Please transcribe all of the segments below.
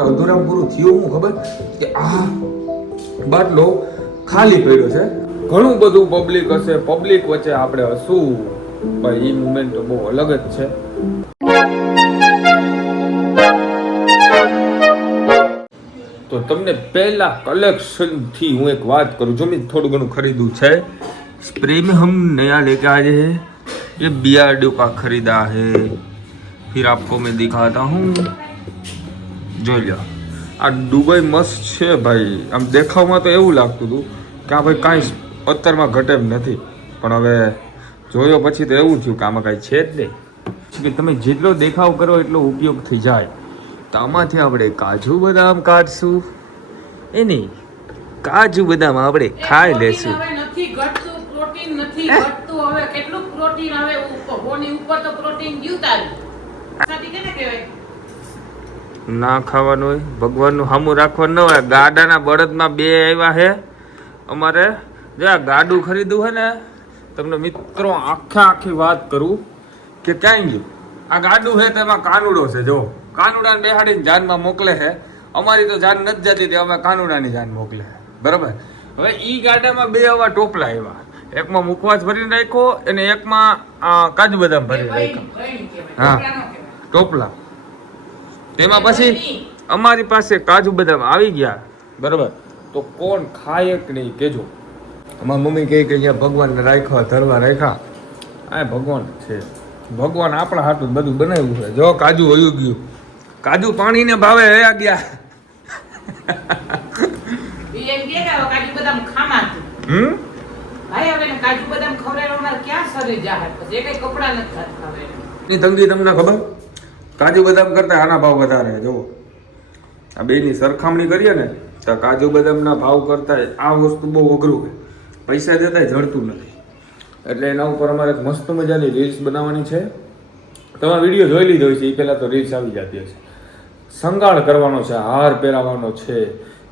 અધૂરામ પૂરું થયું હું ખબર કે આ બાટલો ખાલી પડ્યો છે. ઘણું બધું પબ્લિક હશે, પબ્લિક વચ્ચે આપણે હસવું, ભાઈ એ મુમેન્ટ તો બહુ અલગ જ છે. તો તમને પહેલા કલેક્શન થી હું એક વાત કરું, જો મેં થોડું ઘણું ખરીદ્યું છે. स्प्रे में हम नया लेके आए हैं, ये बियर्डो का खरीदा है. फिर आपको मैं दिखाता हूँ, જોઈ લો આ દુબઈ મસ્ત છે ભાઈ. આમ દેખાવમાં તો એવું લાગતું હતું કે આ ભાઈ કાંઈ અત્તરમાં ઘટે એમ નથી, પણ હવે જોયો પછી તો એવું થયું કે આમાં કાંઈ છે જ નહીં. કે તમે જેટલો દેખાવ કરો એટલો ઉપયોગ થઈ જાય. તો આમાંથી આપણે કાજુ બદામ કાઢશું, એની કાજુ બદામ આપણે ખાઈ લેશું. નથી ઘટતું, હવે કેટલું પ્રોટીન હવે બોની ઉપર તો પ્રોટીન ગયું તારું સાથી કેને કહેવાય. ના ખાવાનું હોય, ભગવાનનું સામું રાખવાનું ન હોય. ગાડાના બળદમાં બે આવ્યા છે અમારે. જે આ ગાડું ખરીદવું છે ને, તમને મિત્રો આખી વાત કરું કે ક્યાંય ગયું આ ગાડું છે તેમાં કાનુડો છે. જો કાનુડાને બેહાડીને જાનમાં મોકલે છે. અમારી તો જાન નથી જતી, તે અમે કાનુડાની જાન મોકલે છે, બરાબર. હવે ઈ ગાડામાં બે આવા ટોપલા આવ્યા, એકમાં મુખવાસ ભરીને રાખ્યો અને એકમાં કાજુ બદામ ભરીને રાખ્યો. હા, ટોપલા. તેમાં પછી અમારી પાસે કાજુ બદામ આવી ગયા, બરાબર. તો કોણ ખાય કે નહીં કેજો. અમારી મમ્મી કહે કે અહીંયા ભગવાનને રાખ્યા, ધરવા રાખ્યા. આ ભગવાન છે, ભગવાન આપણા હાથું બધું બનાવ્યું છે. જો કાજુ વયું ગયું, કાજુ પાણીને ભાવે હયા ગયા. કાજુ બદામ ખામાતું ભાઈ, હવે કાજુ બદામ ખવડાવવાના ક્યાં શરીર જાહે, પછી એ કઈ કપડા નથી ખાતા. હવે ની તંગી તમને ખબર, કાજુ બદામ કરતા આના ભાવ વધારે. જો આ બેની સરખામણી કરીએ ને તો કાજુ બદામના ભાવ કરતા આ વસ્તુ બહુ અઘરું છે. પૈસા દેતા જડતું નથી. એટલે એના ઉપર અમારે મસ્ત મજાની રીલ્સ બનાવવાની છે. તમે વિડીયો જોઈ લીધો છે, એ પહેલાં તો રીલ્સ આવી જતી હશે. શણગાર કરવાનો છે, હાર પહેરાવાનો છે,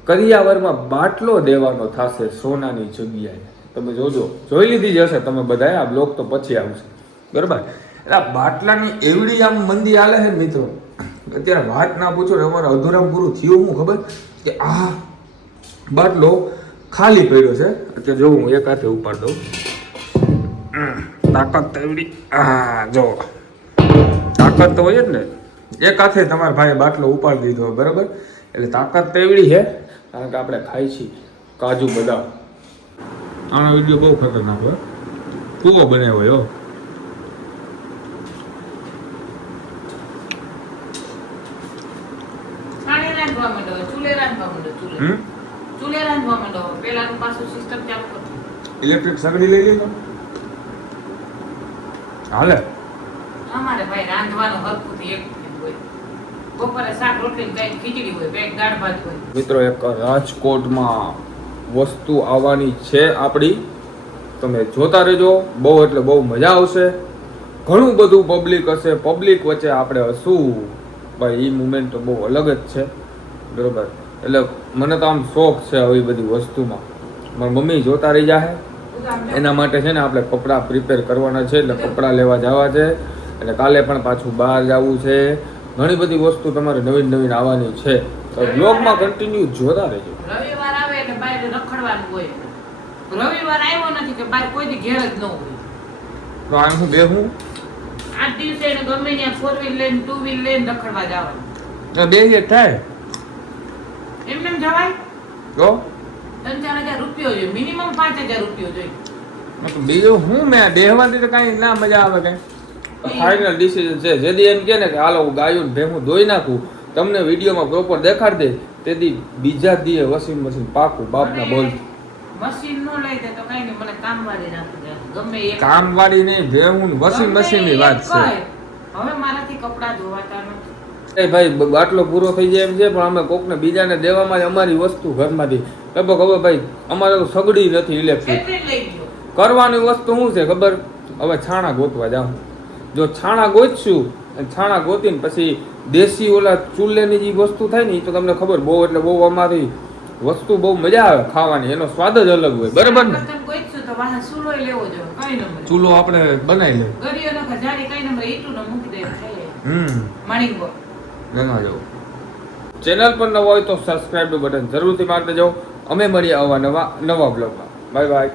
કરિયાવરમાં બાટલો દેવાનો થશે સોનાની જગ્યાએ. તમે જોજો, જોઈ લીધી જ હશે તમે બધાએ. આ બ્લોગ તો પછી આવશે, બરાબર. એટલે આ બાટલાની એવડી આમ મંદી હાલે છે મિત્રો, અત્યારે વાત ના પૂછો ને. અમારે અધૂરામ પૂરું થયું હું ખબર કે આ બાટલો ખાલી પડ્યો છે. અત્યારે જો હું એક હાથે ઉપાડ દઉં, તાકાત તો એવડી. હા જો તાકાત તો હોય જ ને, એક હાથે તમારા ભાઈ બાટલો ઉપાડી દીધો, બરાબર. એટલે તાકાત તો એવડી છે, કારણ કે આપણે ખાઈ છીએ કાજુ બદામ. આનો વિડીયો બહુ ખતરનાક હોય, કૂવો બનાવ્યો હોય. ઇલેક્ટ્રિક સગડી લઈ લીધો હાલે. અમારે ભાઈ રાંધવાનું હરખુંથી એક હોય, બપોરે શાક રોટલી કઈ ખીચડી હોય, બે દાળ ભાત હોય. મિત્રો એક રાજકોટમાં વસ્તુ આવવાની છે આપણી, તમે જોતા રહેજો. બહુ એટલે બહુ મજા આવશે. ઘણું બધું પબ્લિક હશે, પબ્લિક વચ્ચે આપણે હસવું, ભાઈ એ મુમેન્ટ તો બહુ અલગ જ છે, બરોબર. એટલે મને તો આમ શોખ છે આવી બધી વસ્તુમાં. મારી મમ્મી જોતા રહી જાય. એના માટે છે ને આપણે કપડાં પ્રિપેર કરવાના છે, એટલે કપડાં લેવા જવા છે. એટલે કાલે પણ પાછું બહાર જવું છે. ઘણી બધી વસ્તુ તમારે નવીન નવીન આવવાની છે, તો બ્લોગમાં કન્ટિન્યુ જોતા રહેજો. રવિવાર આવે એટલે બહાર રખડવાનું હોય. રવિવાર આવ્યો નથી કે બહાર કોઈ દી ઘેર જ ન હોય. તો આમ હું બેહું 8 દિવસે એને ગમે ત્યાં 4 વ્હીલ લઈને 2 વ્હીલ લઈને રખડવા જવાનું. તો બેહીએ થાય એમને એમ જવાય તો 3-4 હજાર રૂપિયો જોઈએ, મિનિમમ 5,000 રૂપિયો જોઈએ. બીજું હું મેં બેહવાથી તો કઈ ના મજા આવે. કઈ ફાઇનલ ડિસિઝન છે. જેદી એમ કે ને કે હાલો હું ગાયું ભેહું ધોઈ નાખું, તમને વિડીયોમાં પ્રોપર દેખાડ દે, તેથી બીજા દીએ વોશિંગ મશીન પાકું બાપના બોલ. મશીન નો લઈ દે તો કઈ નહીં, મને કામવાળી રાખી દે. ગમે એક કામવાળી નહીં, ભેહું વોશિંગ મશીન ની વાત છે. હવે મારાથી કપડા ધોવાતા નથી. એ ભાઈ બાટલો પૂરો થઈ જાય એમ છે, પણ અમે કોકને બીજાને દેવામાં અમારી વસ્તુ ઘરમાંથી લગભગ હવે ભાઈ અમારે તો સગડી નથી ઇલેક્ટ્રિક કરવાની વસ્તુ શું છે ખબર. હવે છાણા ગોતવા જાઉં. જો છાણા ગોતશું, છાણા ગોતીને પછી દેશી ઓલા ચૂલ્હેની જે વસ્તુ થાય ને, એ તો તમને ખબર બહુ એટલે બહુ અમારી વસ્તુ બહુ મજા આવે ખાવાની, એનો સ્વાદ જ અલગ હોય, બરાબર ને. ચૂલો આપણે બનાવી લે. ગંગા જવું ચેનલ પર નવો હોય તો સબસ્ક્રાઇબનું બટન જરૂરથી મારી દેજો. અમે મળીએ નવા બ્લોગમાં. Bye bye.